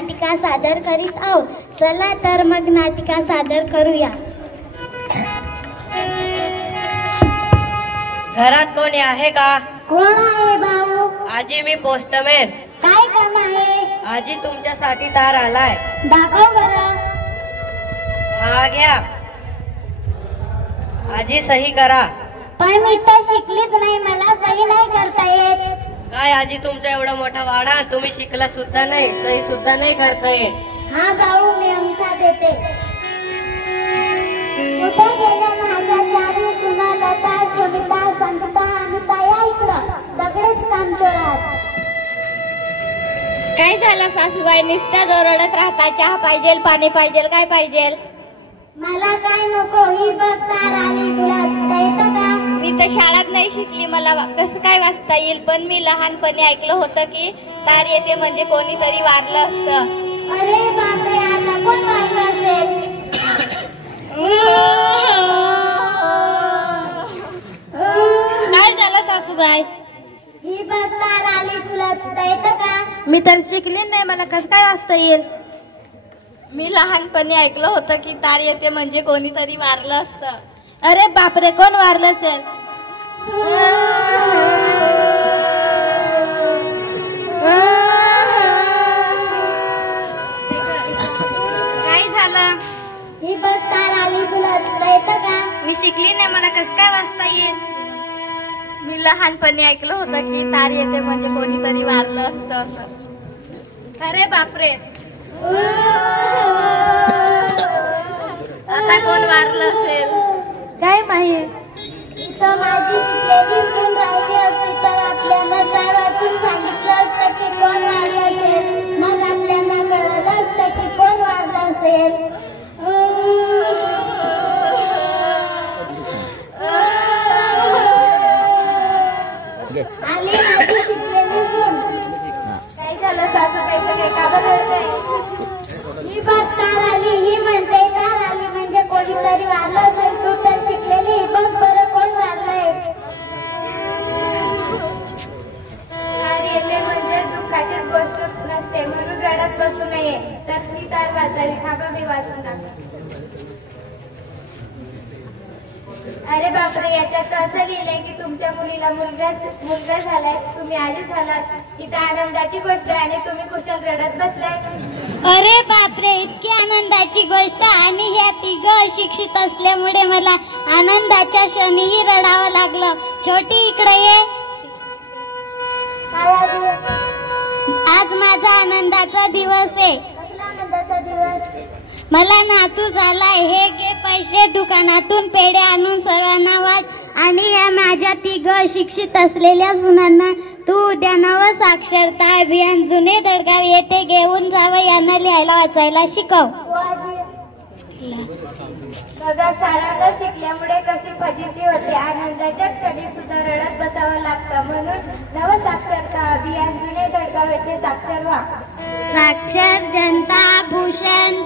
नाटिका सादर करीत आहोत. चला तर मग नाटिका सादर करूया. घरात कोणी आहे का? कोण आहे भाऊ? आजी, मी पोस्टमॅन. काय काम आहे? आजी, तुमच्यासाठी तार आलाय. दाखव बरं. हा घ्या. आजी, सही करा. पण मी तर शिकलीच नाही, मला सही नाही करता येत. काय आजी, तुमचा एवढा मोठा वाडा, तुम्ही शिकला सुद्धा नाही, सही सुद्धा नाही करता येत. हा भाऊ, मी अंगठा देते. कुठे गेल्या माझ्या चारी सुना, लता, सुनीता, संगीता आणि ताया? इकडं सगळेच काम चोरात. काय झालं सासूबाई? नुसत्या ओरडत राहता. चहा पाहिजे, पाणी पाहिजे, काय पाहिजे? मला काय नको. ही बघ तार आली. तुला वाचता येतं का? मी तर शाळेत नाही शिकली, मला कसं काय वाचता येईल? पण मी लहानपणी ऐकलं होतं की तार येते म्हणजे कोणीतरी वारलं असतं. अरे बापरे, आता कोण वारलं असेल? काय झालं सासूबाई? ही बघ तार आली. तुला वाचता येतं का? मी तर शिकली नाही, मला कसं काय वाचता येईल? मी लहानपणी ऐकलं होतं की तार येते म्हणजे कोणीतरी वारलं असतं. अरे बापरे, कोण वारलं असेल? काय झालं? ही बघ तार आली. तुला वाचता येतं का? मी शिकली नाही, मला कसं काय वाचता येईल? मी लहानपणी ऐकलं होतं की तार येते म्हणजे कोणीतरी वारलं असतं. अरे बापरे, आता कोण वारलं असेल? काय माहित? इथं माझी शिकलेली सून राहिली असती तर आपल्याला तार वाचून सांगितलं असतं की कोण वारलं असेल. मग आपल्याला कळलं असतं की कोण वारलं असेल. आली माझी शिकलेली सून. काय झालं सासूबाई, सगळे का बघताय? ही बघ तार आली. ही म्हणते तार आली म्हणजे कोणीतरी वारलं असेल. तू तर शिकलेली, बघ बरं कोण वारलंय. तार येते म्हणजे दुःखाचीच गोष्ट नसते, म्हणून रडत बसू नये. तर ती तार वाचावी. थांबा, मी वाचून टाकते. अरे बापरे, याच्यात असं लिहिलंय की तुमच्या मुलीला मुलगा झालाय, तुम्ही आजी झालात. ही तर आनंदाची गोष्ट आहे आणि तुम्ही कुशल रडत बसलाय. अरे बापरे, इतकी आनंदाची गोष्ट आणि ह्या तिघं शिक्षित असल्यामुळे मला आनंदाच्या क्षणीही रडावं लागलं. छोटी, इकडे ये. आज माझा आनंदाचा दिवस आहे. कसला आनंदाचा दिवस? मला नातू झालाय. हे घे पैसे, दुकानातून पेढे आणून सर्वांना वाट. आणि या माझ्या तिघं शिक्षित असलेल्या सुनांना तू उद्या नव साक्षरता अभियान जुने दडगाव येथे घेऊन जावं. यांना लिहायला वाचायला शिकव. बघा, शाळा शिकल्यामुळे कशी फजिती होते. आनंदाच्या क्षणी सुद्धा रडत बसावं लागतं. म्हणून नव साक्षरता अभियान जुने दडगाव येथे साक्षर व्हा. साक्षर जनता भूषण